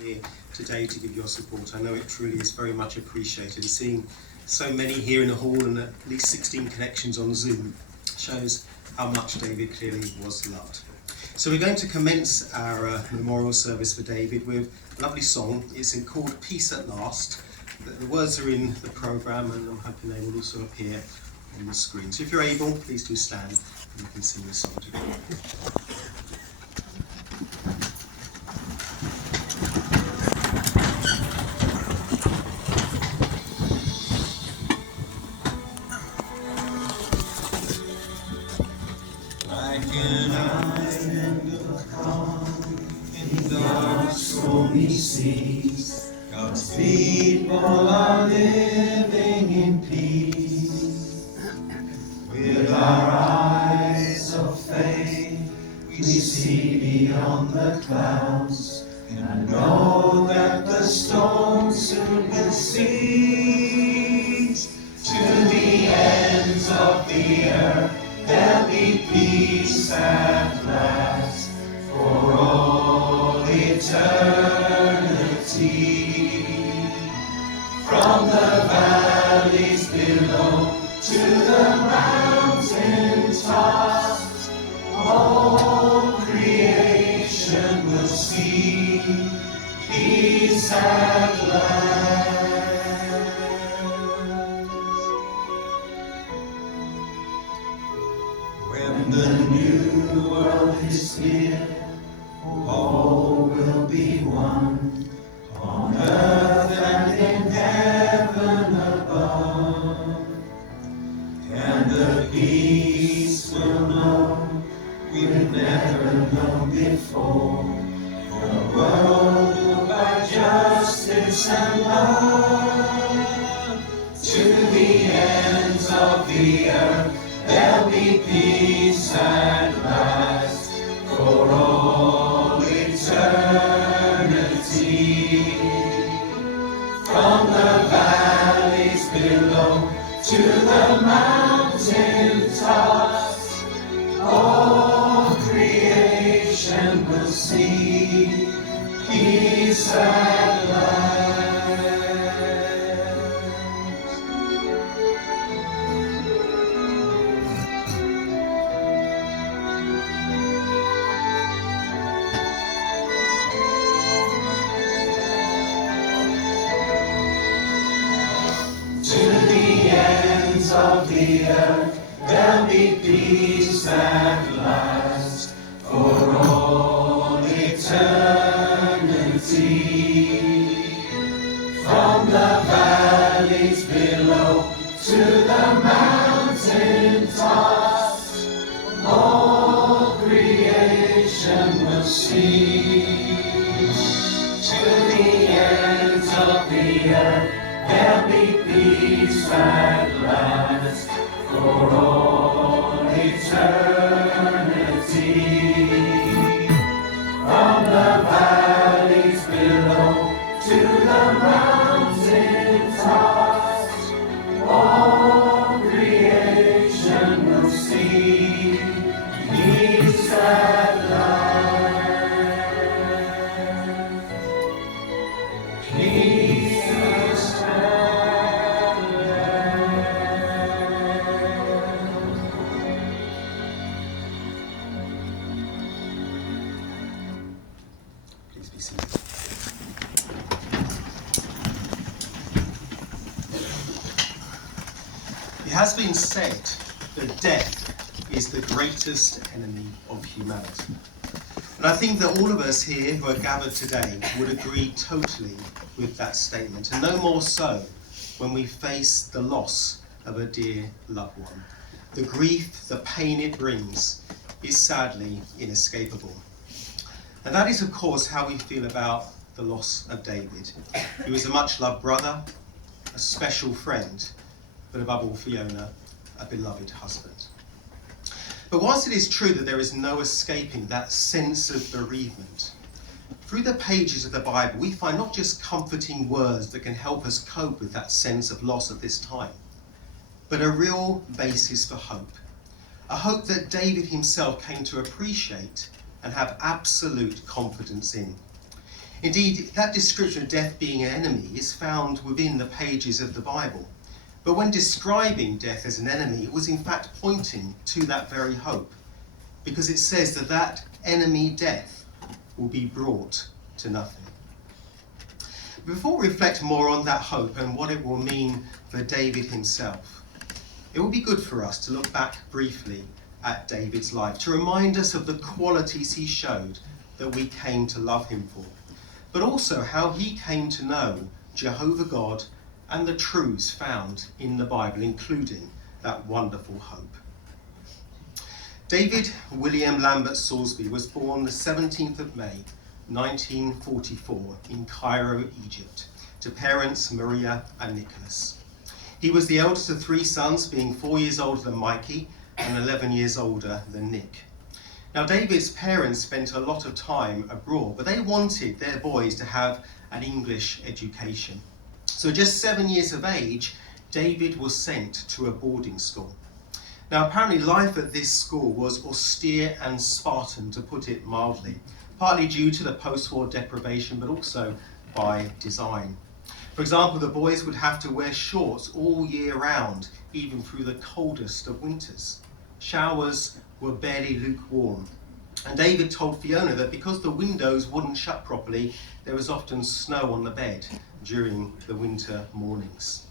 here today to give your support. I know it truly is very much appreciated. Seeing so many here in the hall and at least 16 connections on Zoom shows how much David clearly was loved. So we're going to commence our memorial service for David with a lovely song. It's called Peace at Last. The words are in the programme and I'm hoping they will also appear on the screen. So if you're able, please do stand and we can sing this song together. Like an island of calm in dark stormy seas, God's people are living in peace. With our eyes of faith, we see beyond the clouds and know that the storm soon will cease. To the ends of the earth there'll be peace at last for all eternity. From the valleys below to the mountain tops, all creation will see peace at last. When the new world is here, all will be one, on earth and in heaven above. And the peace we'll know we've never known before, a world ruled by justice and love. To the ends of the earth there'll be peace at last for all eternity. From the valleys below to the mountain tops, all creation will see peace at last. Of the earth there'll be peace at last for all eternity. From the valleys below to the mountain tops, all creation will see. To the ends of the earth there'll be peace at last for all eternity. From the valleys below to the mountain tops, all creation will see peace at last. Peace at Please be seated. It has been said that death is the greatest enemy of humanity. And I think that all of us here who are gathered today would agree totally with that statement, and no more so when we face the loss of a dear loved one. The grief, the pain it brings is sadly inescapable. And that is, of course, how we feel about the loss of David. He was a much-loved brother, a special friend, but above all, Fiona, a beloved husband. But whilst it is true that there is no escaping that sense of bereavement, through the pages of the Bible, we find not just comforting words that can help us cope with that sense of loss at this time, but a real basis for hope. A hope that David himself came to appreciate and have absolute confidence in. Indeed, that description of death being an enemy is found within the pages of the Bible. But when describing death as an enemy, it was in fact pointing to that very hope, because it says that that enemy death will be brought to nothing. Before we reflect more on that hope and what it will mean for David himself, it will be good for us to look back briefly at David's life, to remind us of the qualities he showed that we came to love him for, but also how he came to know Jehovah God and the truths found in the Bible, including that wonderful hope. David William Lambert Salisbury was born the 17th of May, 1944, in Cairo, Egypt, to parents Maria and Nicholas. He was the eldest of 3 sons, being 4 years older than Mikey and 11 years older than Nick. Now, David's parents spent a lot of time abroad, but they wanted their boys to have an English education. So just 7 years of age, David was sent to a boarding school. Now, apparently life at this school was austere and Spartan, to put it mildly, partly due to the post-war deprivation, but also by design. For example, the boys would have to wear shorts all year round, even through the coldest of winters. Showers were barely lukewarm. And David told Fiona that because the windows wouldn't shut properly, there was often snow on the bed during the winter mornings.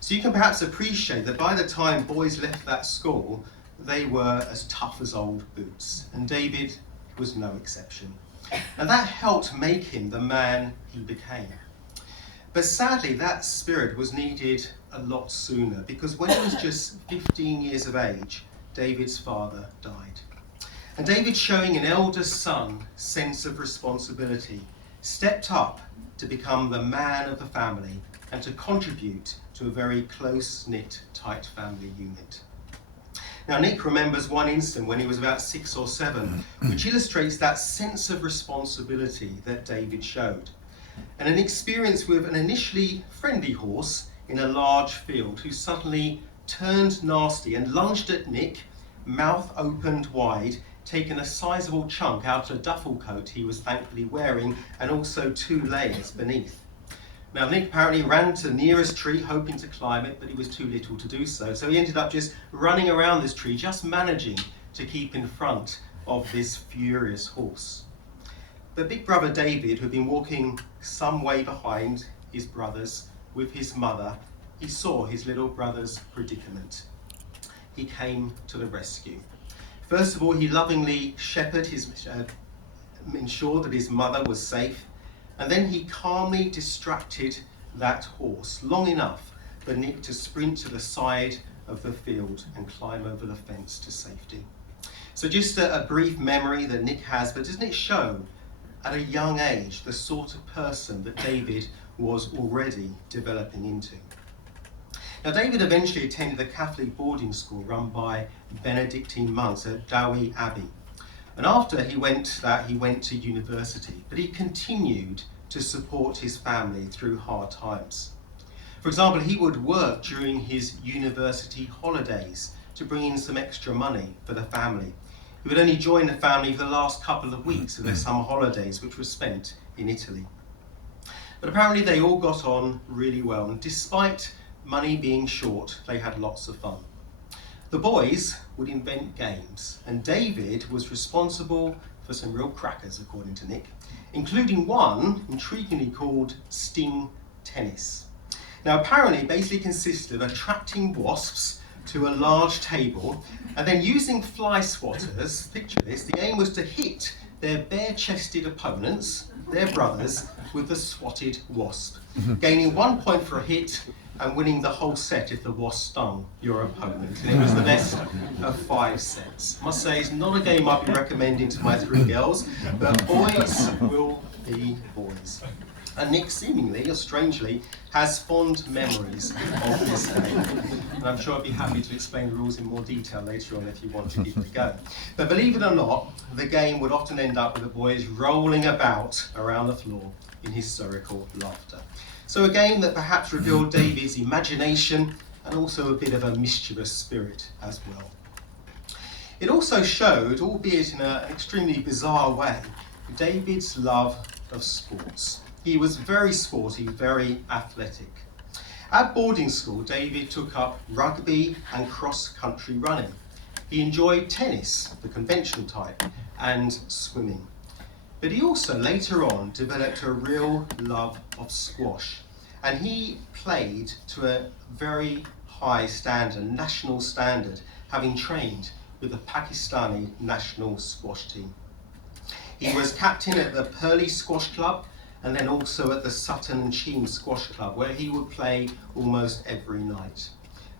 So you can perhaps appreciate that by the time boys left that school, they were as tough as old boots. And David was no exception. And that helped make him the man he became. But sadly, that spirit was needed a lot sooner, because when he was just 15 years of age, David's father died. And David, showing an eldest son sense of responsibility, stepped up to become the man of the family and to contribute to a very close-knit, tight family unit. Now, Nick remembers one incident when he was about 6 or 7, which illustrates that sense of responsibility that David showed. And an experience with an initially friendly horse in a large field who suddenly turned nasty and lunged at Nick, mouth opened wide, taking a sizable chunk out of a duffel coat he was thankfully wearing, and also 2 layers beneath. Now, Nick apparently ran to the nearest tree, hoping to climb it, but he was too little to do so. So he ended up just running around this tree, just managing to keep in front of this furious horse. But big brother David, who had been walking some way behind his brothers with his mother, he saw his little brother's predicament. He came to the rescue. First of all, he lovingly shepherded ensured that his mother was safe, and then he calmly distracted that horse long enough for Nick to sprint to the side of the field and climb over the fence to safety. So just a brief memory that Nick has, but doesn't it show at a young age the sort of person that David was already developing into? Now, David eventually attended a Catholic boarding school run by Benedictine monks at Dowie Abbey. And after he went to university, but he continued to support his family through hard times. For example, he would work during his university holidays to bring in some extra money for the family. He would only join the family for the last couple of weeks of their summer holidays, which were spent in Italy. But apparently they all got on really well, and despite money being short, they had lots of fun. The boys would invent games, and David was responsible for some real crackers, according to Nick, including one intriguingly called Sting Tennis. Now, apparently it basically consisted of attracting wasps to a large table and then using fly swatters. Picture this: the aim was to hit their bare-chested opponents, their brothers, with the swatted wasp, gaining 1 point for a hit and winning the whole set if the wasp stung your opponent. And it was the best of 5 sets. I must say, it's not a game I'd be recommending to my 3 girls, but boys will be boys. And Nick, seemingly or strangely, has fond memories of this game. And I'm sure I'd be happy to explain the rules in more detail later on if you want to give it a go. But believe it or not, the game would often end up with the boys rolling about around the floor in hysterical laughter. So a game that perhaps revealed David's imagination and also a bit of a mischievous spirit as well. It also showed, albeit in an extremely bizarre way, David's love of sports. He was very sporty, very athletic. At boarding school, David took up rugby and cross-country running. He enjoyed tennis, the conventional type, and swimming. But he also later on developed a real love of squash, and he played to a very high standard, national standard, having trained with the Pakistani national squash team. He was captain at the Purley Squash Club and then also at the Sutton and Cheam Squash Club, where he would play almost every night.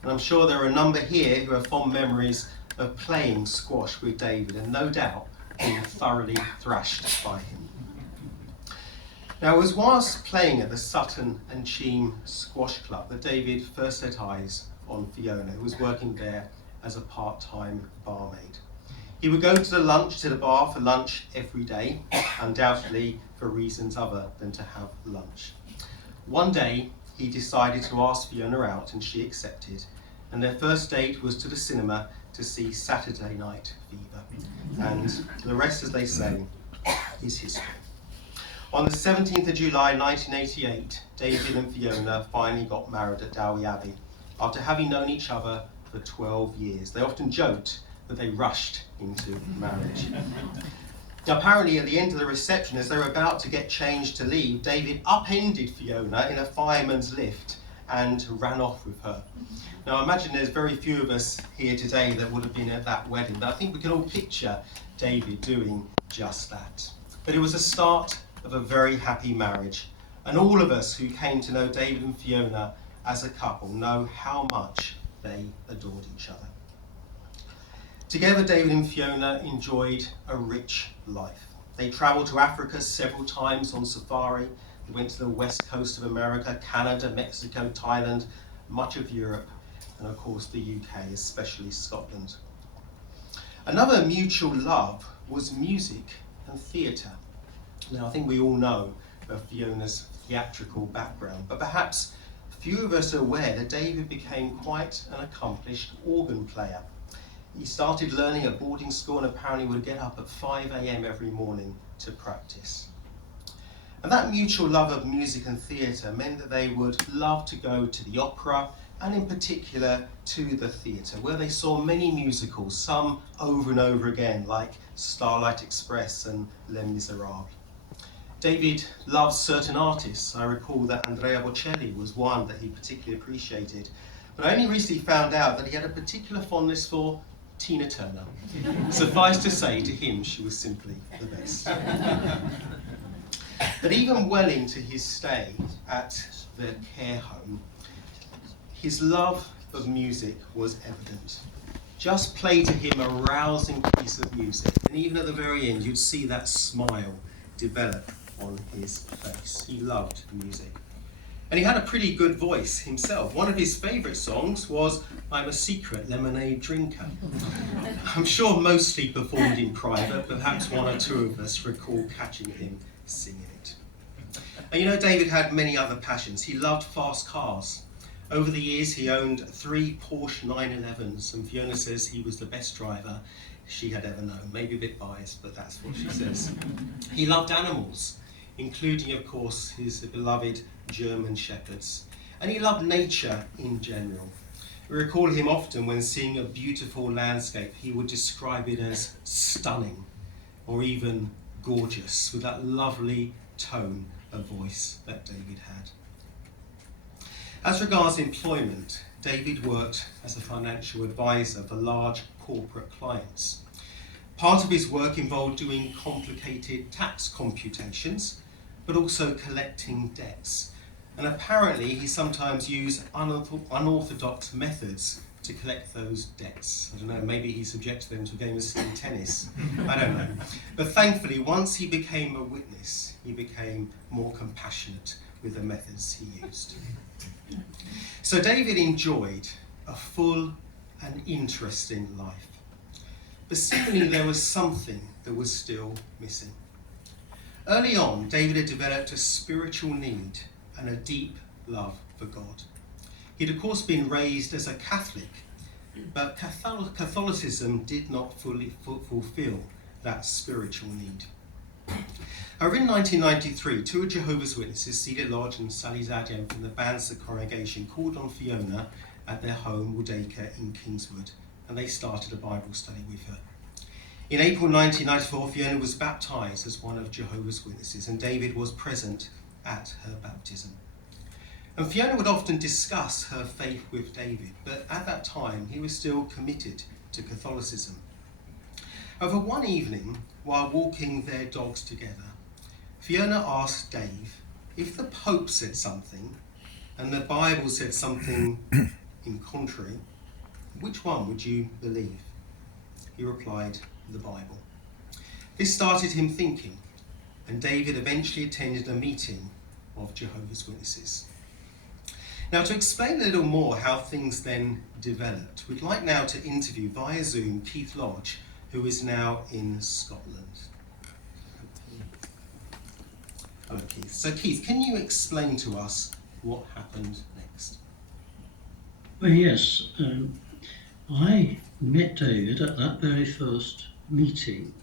And I'm sure there are a number here who have fond memories of playing squash with David, and no doubt being thoroughly thrashed by him. Now, it was whilst playing at the Sutton and Cheam Squash Club that David first set eyes on Fiona, who was working there as a part-time barmaid. He would go to the bar for lunch every day, undoubtedly for reasons other than to have lunch. One day, he decided to ask Fiona out, and she accepted, and their first date was to the cinema to see Saturday Night Fever. And the rest, as they say, is history. On the 17th of July 1988, David and Fiona finally got married at Dowie Abbey after having known each other for 12 years. They often joked that they rushed into marriage. Now, apparently at the end of the reception, as they were about to get changed to leave, David upended Fiona in a fireman's lift and ran off with her. Now, I imagine there's very few of us here today that would have been at that wedding, but I think we can all picture David doing just that. But it was the start of a very happy marriage, and all of us who came to know David and Fiona as a couple know how much they adored each other. Together, David and Fiona enjoyed a rich life. They travelled to Africa several times on safari. They went to the west coast of America, Canada, Mexico, Thailand, much of Europe, and of course the UK, especially Scotland. Another mutual love was music and theatre. Now, I think we all know of Fiona's theatrical background, but perhaps few of us are aware that David became quite an accomplished organ player. He started learning at boarding school and apparently would get up at 5 a.m. every morning to practice. And that mutual love of music and theatre meant that they would love to go to the opera, and in particular to the theatre, where they saw many musicals, some over and over again, like Starlight Express and Les Miserables. David loved certain artists. I recall that Andrea Bocelli was one that he particularly appreciated. But I only recently found out that he had a particular fondness for Tina Turner. Suffice to say, to him, she was simply the best. But even well into his stay at the care home, his love of music was evident. Just play to him a rousing piece of music, and even at the very end, you'd see that smile develop on his face. He loved music. And he had a pretty good voice himself. One of his favourite songs was I'm a Secret Lemonade Drinker. I'm sure mostly performed in private, but perhaps one or two of us recall catching him singing it. And you know, David had many other passions. He loved fast cars. Over the years, he owned 3 Porsche 911s, and Fiona says he was the best driver she had ever known. Maybe a bit biased, but that's what she says. He loved animals, including, of course, his beloved German Shepherds. And he loved nature in general. We recall him often when seeing a beautiful landscape, he would describe it as stunning or even gorgeous, with that lovely tone of voice that David had. As regards employment, David worked as a financial advisor for large corporate clients. Part of his work involved doing complicated tax computations, but also collecting debts. And apparently he sometimes used unorthodox methods to collect those debts. I don't know, maybe he subjected them to a game of silly tennis. I don't know. But thankfully, once he became a witness, he became more compassionate with the methods he used. So David enjoyed a full and interesting life. But secondly, there was something that was still missing. Early on, David had developed a spiritual need and a deep love for God. He'd of course been raised as a Catholic, but Catholicism did not fully fulfill that spiritual need. However, in 1993, two of Jehovah's Witnesses, Cedar Lodge and Sally Zadian from the Banstead congregation, called on Fiona at their home, Woodacre in Kingswood, and they started a Bible study with her. In April 1994, Fiona was baptised as one of Jehovah's Witnesses, and David was present at her baptism. And Fiona would often discuss her faith with David, but at that time he was still committed to Catholicism. However, one evening, while walking their dogs together, Fiona asked Dave, if the Pope said something and the Bible said something in contrary, which one would you believe? He replied, the Bible. This started him thinking, and David eventually attended a meeting of Jehovah's Witnesses. Now, to explain a little more how things then developed, we'd like now to interview via Zoom Keith Lodge, who is now in Scotland. Hello, Keith. So, Keith, can you explain to us what happened next? Well, yes. I met David at that very first meeting.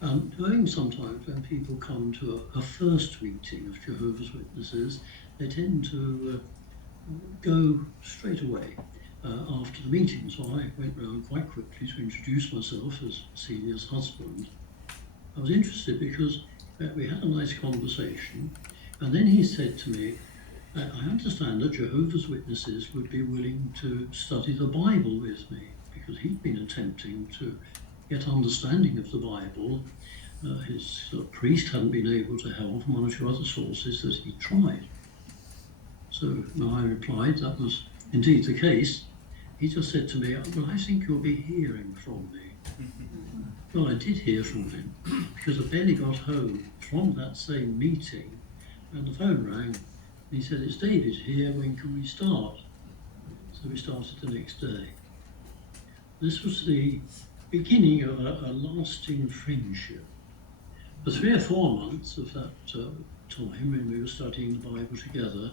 Knowing sometimes when people come to a first meeting of Jehovah's Witnesses, they tend to go straight away after the meeting. So I went round quite quickly to introduce myself as Celia's husband. I was interested because we had a nice conversation, and then he said to me, I understand that Jehovah's Witnesses would be willing to study the Bible with me, because he'd been attempting to get understanding of the Bible. His priest hadn't been able to help, and one or two other sources that he tried. So I replied that was indeed the case. He just said to me, well, I think you'll be hearing from me. Well, I did hear from him, because I barely got home from that same meeting, and the phone rang. He said, it's David here, when can we start? So we started the next day. This was the beginning of a lasting friendship. For 3 or 4 months of that time, when we were studying the Bible together,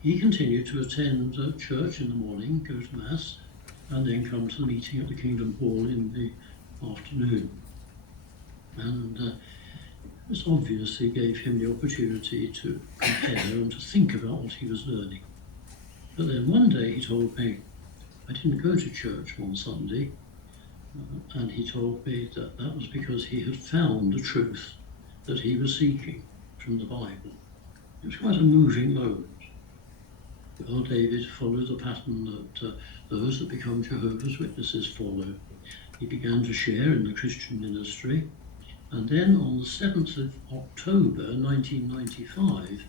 he continued to attend church in the morning, go to Mass, and then come to the meeting at the Kingdom Hall in the afternoon. And this obviously gave him the opportunity to compare and to think about what he was learning. But then one day he told me, I didn't go to church one Sunday, and he told me that that was because he had found the truth that he was seeking from the Bible. It was quite a moving moment. Well, David followed the pattern that those that become Jehovah's Witnesses follow. He began to share in the Christian ministry, and then on the 7th of October 1995,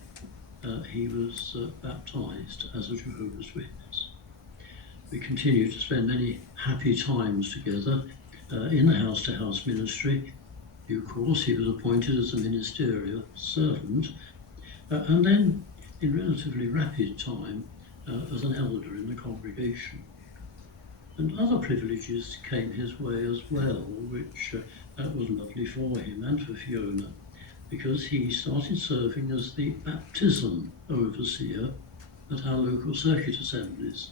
he was baptized as a Jehovah's Witness. We continued to spend many happy times together in the house-to-house ministry. Of course, he was appointed as a ministerial servant, and then in relatively rapid time as an elder in the congregation. And other privileges came his way as well, which was lovely for him and for Fiona, because he started serving as the baptism overseer at our local circuit assemblies.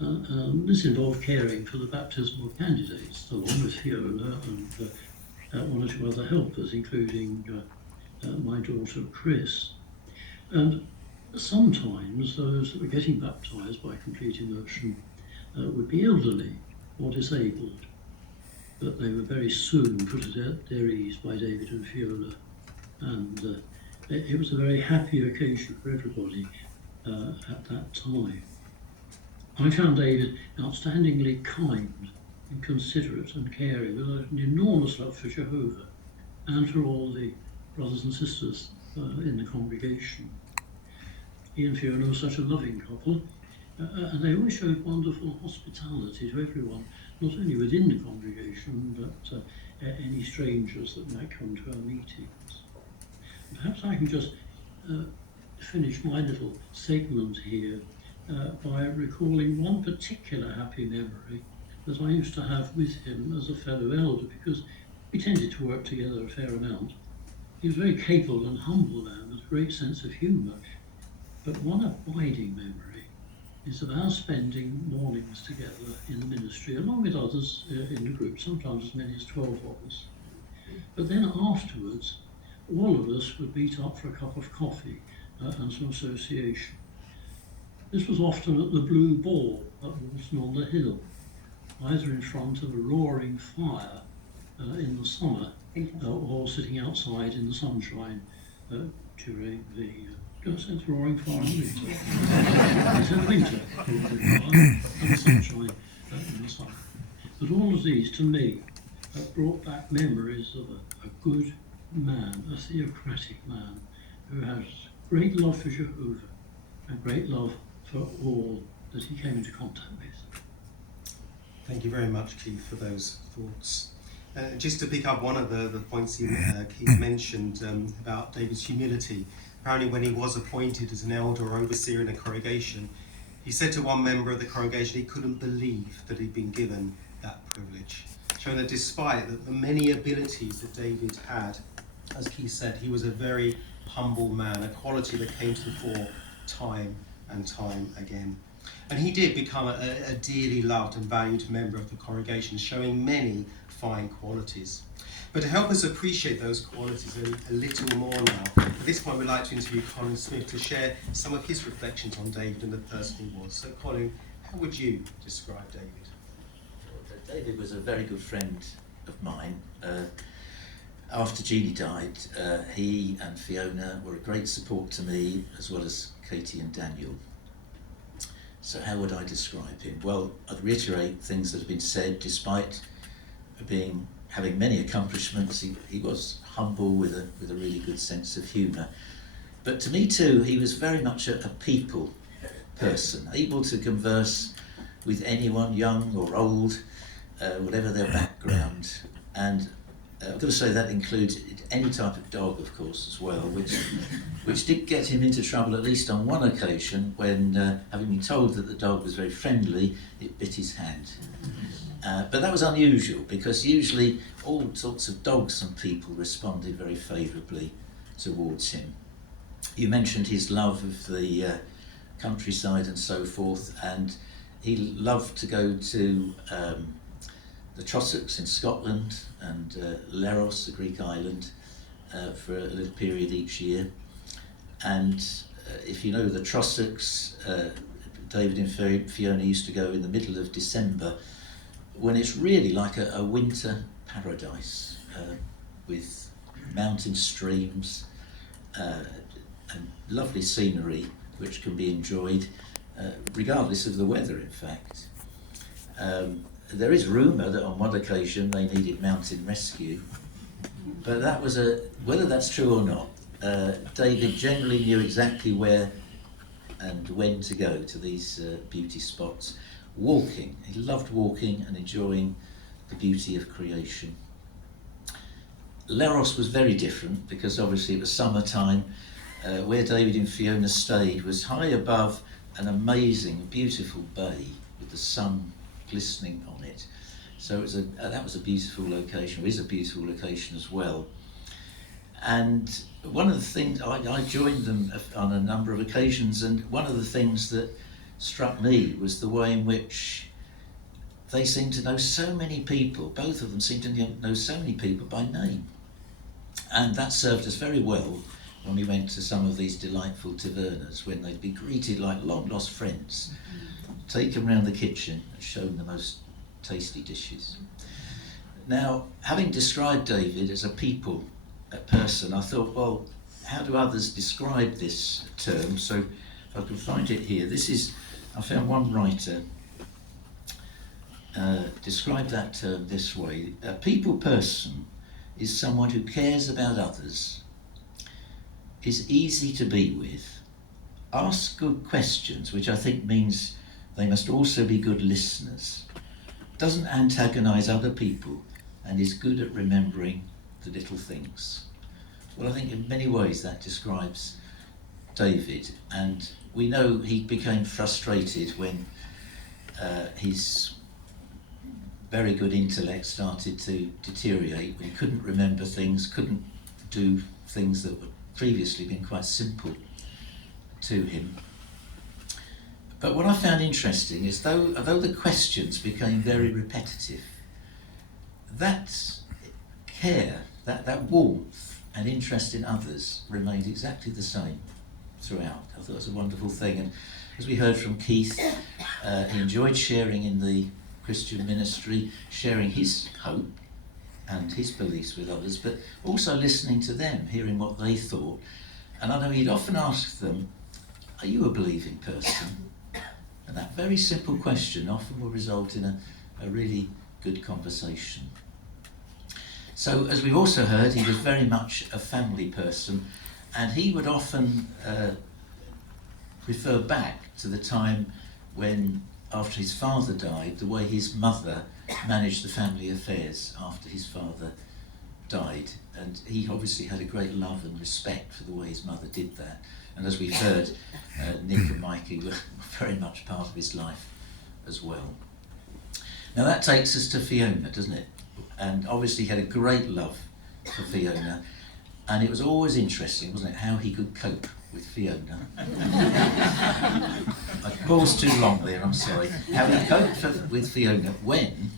This involved caring for the baptismal candidates, along with Fiona and one or two other helpers, including my daughter Chris. And sometimes those that were getting baptised by complete immersion would be elderly or disabled, but they were very soon put at their ease by David and Fiona, and it was a very happy occasion for everybody at that time. I found David outstandingly kind and considerate and caring, with an enormous love for Jehovah and for all the brothers and sisters in the congregation. He and Fiona were such a loving couple, and they always showed wonderful hospitality to everyone, not only within the congregation, but any strangers that might come to our meetings. Perhaps I can just finish my little segment here by recalling one particular happy memory that I used to have with him as a fellow elder, because we tended to work together a fair amount. He was a very capable and humble man with a great sense of humour, but one abiding memory is of our spending mornings together in the ministry, along with others in the group, sometimes as many as 12 of us. But then afterwards, all of us would meet up for a cup of coffee and some association. This was often at the Blue Ball at Walton-on-the-Hill, either in front of a roaring fire in the summer or sitting outside in the sunshine during the roaring fire in the winter. It's in the winter, roaring fire, and the sunshine in the summer. But all of these, to me, brought back memories of a good man, a theocratic man, who has great love for Jehovah and great love for all that he came into contact with. Thank you very much, Keith, for those thoughts. Just to pick up one of the points Keith mentioned about David's humility. Apparently when he was appointed as an elder or overseer in a congregation, he said to one member of the congregation he couldn't believe that he'd been given that privilege, showing that despite the many abilities that David had, as Keith said, he was a very humble man, a quality that came to the fore time and time again. And he did become a dearly loved and valued member of the congregation, showing many fine qualities. But to help us appreciate those qualities a little more now, at this point we'd like to interview Colin Smith to share some of his reflections on David and the person he was. So Colin, how would you describe David? David was a very good friend of mine. After Jeannie died, he and Fiona were a great support to me, as well as Katie and Daniel. So how would I describe him? Well, I'd reiterate things that have been said. Despite having many accomplishments, he was humble with a really good sense of humour. But to me too, he was very much a people person, able to converse with anyone, young or old, whatever their background. And I've got to say that includes any type of dog, of course, as well, which did get him into trouble at least on one occasion when, having been told that the dog was very friendly, it bit his hand. But that was unusual, because usually all sorts of dogs and people responded very favourably towards him. You mentioned his love of the countryside and so forth, and he loved to go to the Trossachs in Scotland and Leros, the Greek island, for a little period each year. And if you know the Trossachs, David and Fiona used to go in the middle of December, when it's really like a winter paradise, with mountain streams and lovely scenery which can be enjoyed regardless of the weather, in fact. There is rumour that on one occasion they needed mountain rescue, but that was whether that's true or not, David generally knew exactly where and when to go to these beauty spots. Walking, he loved walking and enjoying the beauty of creation. Leros was very different, because obviously it was summertime. Where David and Fiona stayed was high above an amazing, beautiful bay with the sun glistening on it. So that was a beautiful location, or is a beautiful location as well. And one of the things, I joined them on a number of occasions, and one of the things that struck me was the way in which they seemed to know so many people. Both of them seemed to know so many people by name. And that served us very well when we went to some of these delightful tavernas, when they'd be greeted like long lost friends, taken round the kitchen and shown the most tasty dishes. Now, having described David as a people person, I thought, well, how do others describe this term? So if I can find it here, I found one writer described that term this way: a people person is someone who cares about others, is easy to be with, asks good questions, which I think means they must also be good listeners, doesn't antagonise other people, and is good at remembering the little things. Well, I think in many ways that describes David, and we know he became frustrated when his very good intellect started to deteriorate, when he couldn't remember things, couldn't do things that were previously been quite simple to him. But what I found interesting is, although the questions became very repetitive, that care that warmth and interest in others remained exactly the same throughout. I thought it was a wonderful thing. And as we heard from Keith, he enjoyed sharing in the Christian ministry, sharing his hope and his beliefs with others, but also listening to them, hearing what they thought. And I know he'd often ask them, are you a believing person? And that very simple question often will result in a really good conversation. So, as we've also heard, he was very much a family person, and he would often refer back to the time when, after his father died, the way his mother managed the family affairs after his father died. And he obviously had a great love and respect for the way his mother did that. And as we've heard, Nick and Mikey were very much part of his life as well. Now that takes us to Fiona, doesn't it? And obviously he had a great love for Fiona. And it was always interesting, wasn't it, how he could cope with Fiona. I paused too long there, I'm sorry. How he coped with Fiona when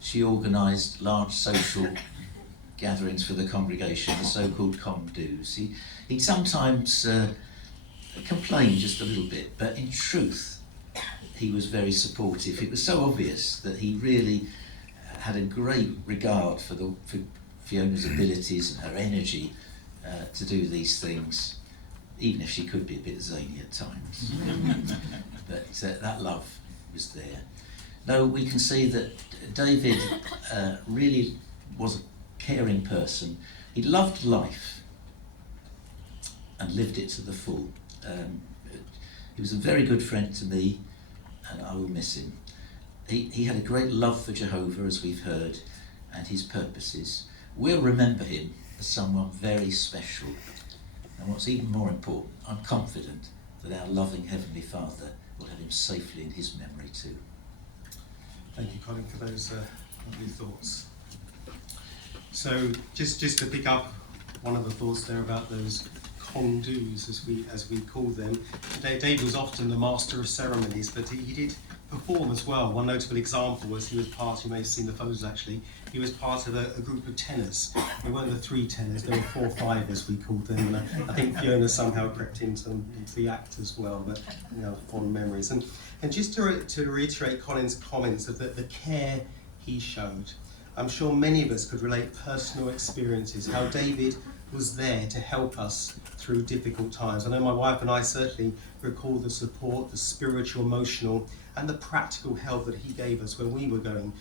she organised large social gatherings for the congregation, the so-called com-dos. He'd sometimes complain just a little bit, but in truth, he was very supportive. It was so obvious that he really had a great regard for Fiona's abilities and her energy to do these things, even if she could be a bit zany at times. But that love was there. No, we can see that David really was a caring person. He loved life and lived it to the full. He was a very good friend to me, and I will miss him. He had a great love for Jehovah, as we've heard, and his purposes. We'll remember him as someone very special. And what's even more important, I'm confident that our loving Heavenly Father will have him safely in his memory too. Thank you, Colin, for those lovely thoughts. So just to pick up one of the thoughts there about those con-dos, as we call them. David was often the master of ceremonies, but he did perform as well. One notable example was he was part, you may have seen the photos actually, he was part of a group of tenors. They weren't the 3 tenors, there were 4 or 5 as we called them. And I think Fiona somehow crept into the act as well, but fond memories. And just to reiterate Colin's comments of the care he showed, I'm sure many of us could relate personal experiences, how David was there to help us through difficult times. I know my wife and I certainly recall the support, the spiritual, emotional, and the practical help that he gave us when we were going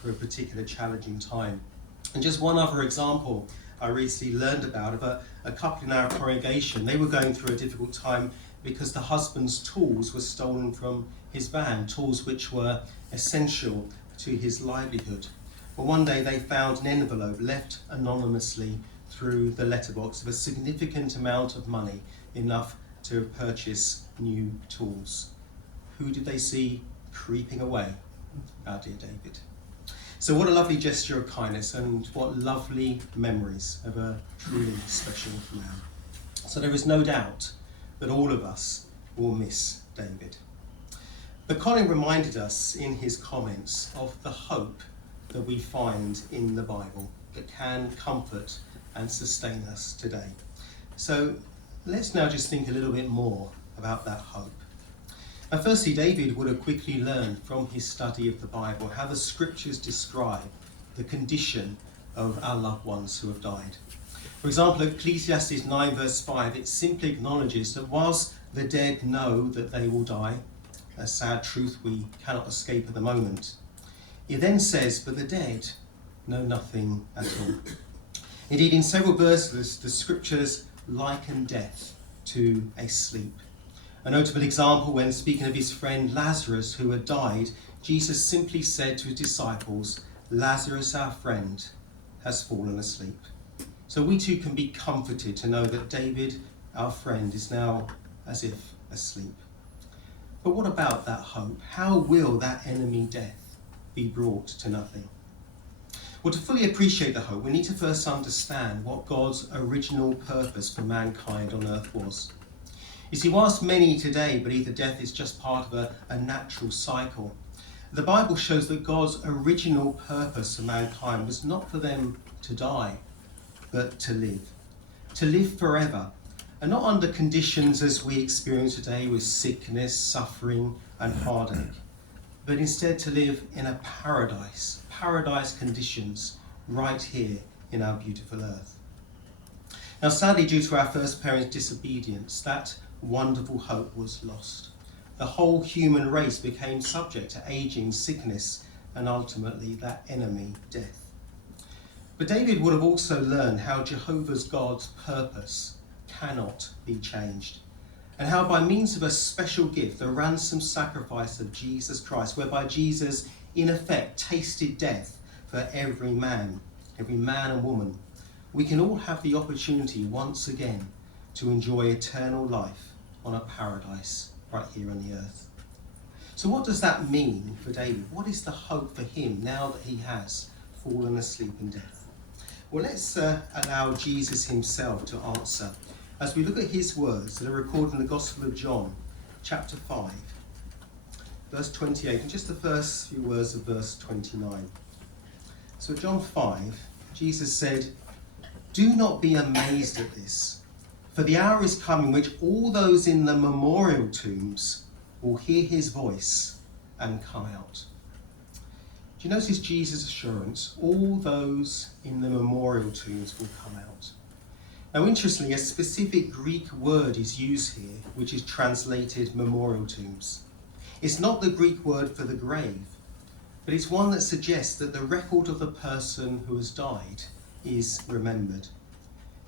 for a particular challenging time. And just one other example I recently learned about of a couple in our congregation. They were going through a difficult time because the husband's tools were stolen from his van, tools which were essential to his livelihood. Well, one day they found an envelope left anonymously through the letterbox of a significant amount of money, enough to purchase new tools. Who did they see creeping away? Our dear David. So what a lovely gesture of kindness, and what lovely memories of a truly special man. So there is no doubt that all of us will miss David. But Colin reminded us in his comments of the hope that we find in the Bible that can comfort and sustain us today. So let's now just think a little bit more about that hope. Now, firstly, David would have quickly learned from his study of the Bible how the scriptures describe the condition of our loved ones who have died. For example, Ecclesiastes 9 verse 5, it simply acknowledges that whilst the dead know that they will die, a sad truth we cannot escape at the moment, it then says, but the dead know nothing at all. Indeed, in several verses, the scriptures liken death to a sleep. A notable example, when speaking of his friend Lazarus who had died, Jesus simply said to his disciples, Lazarus, our friend, has fallen asleep. So we too can be comforted to know that David, our friend, is now as if asleep. But what about that hope? How will that enemy death be brought to nothing? Well, to fully appreciate the hope, we need to first understand what God's original purpose for mankind on earth was. You see, whilst many today believe that death is just part of a natural cycle, the Bible shows that God's original purpose for mankind was not for them to die, but to live forever, and not under conditions as we experience today with sickness, suffering, and heartache, but instead to live in a paradise conditions right here in our beautiful earth. Now, sadly, due to our first parents' disobedience, that wonderful hope was lost. The whole human race became subject to aging, sickness, and ultimately that enemy, death. But David would have also learned how Jehovah's God's purpose cannot be changed, and how by means of a special gift, the ransom sacrifice of Jesus Christ, whereby Jesus in effect tasted death for every man and woman, we can all have the opportunity once again to enjoy eternal life on a paradise right here on the earth. So what does that mean for David? What is the hope for him now that he has fallen asleep in death? Well, let's allow Jesus himself to answer as we look at his words that are recorded in the Gospel of John, chapter 5, verse 28, and just the first few words of verse 29. So John 5, Jesus said, "Do not be amazed at this, for the hour is coming which all those in the memorial tombs will hear his voice and come out." Do you notice Jesus' assurance? All those in the memorial tombs will come out. Now, interestingly, a specific Greek word is used here, which is translated memorial tombs. It's not the Greek word for the grave, but it's one that suggests that the record of the person who has died is remembered.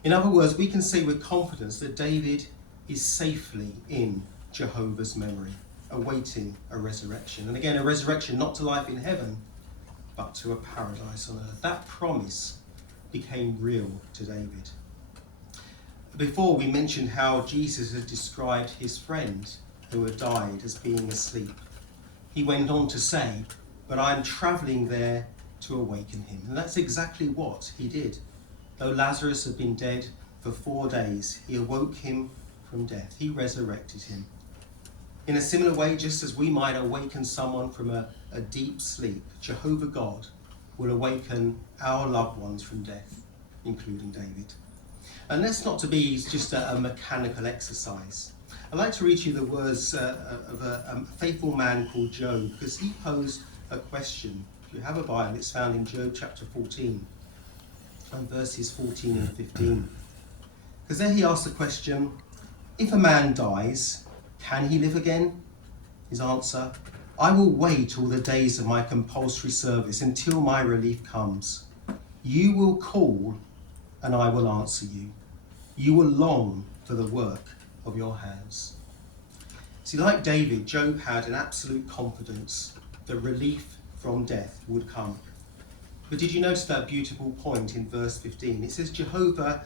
In other words, we can say with confidence that David is safely in Jehovah's memory, awaiting a resurrection. And again, a resurrection not to life in heaven, but to a paradise on earth. That promise became real to David. Before, we mentioned how Jesus had described his friend who had died as being asleep. He went on to say, "But I am travelling there to awaken him." And that's exactly what he did. Though Lazarus had been dead for 4 days, he awoke him from death. He resurrected him. In a similar way, just as we might awaken someone from a deep sleep, Jehovah God will awaken our loved ones from death, including David. And that's not to be just a mechanical exercise. I'd like to read you the words of a faithful man called Job, because he posed a question. If you have a Bible, it's found in Job chapter 14 and verses 14 and 15. Because there he asked the question, if a man dies, can he live again? His answer, I will wait all the days of my compulsory service until my relief comes. You will call and I will answer you. You will long for the work of your hands. See, like David, Job had an absolute confidence that relief from death would come. But did you notice that beautiful point in verse 15? It says, Jehovah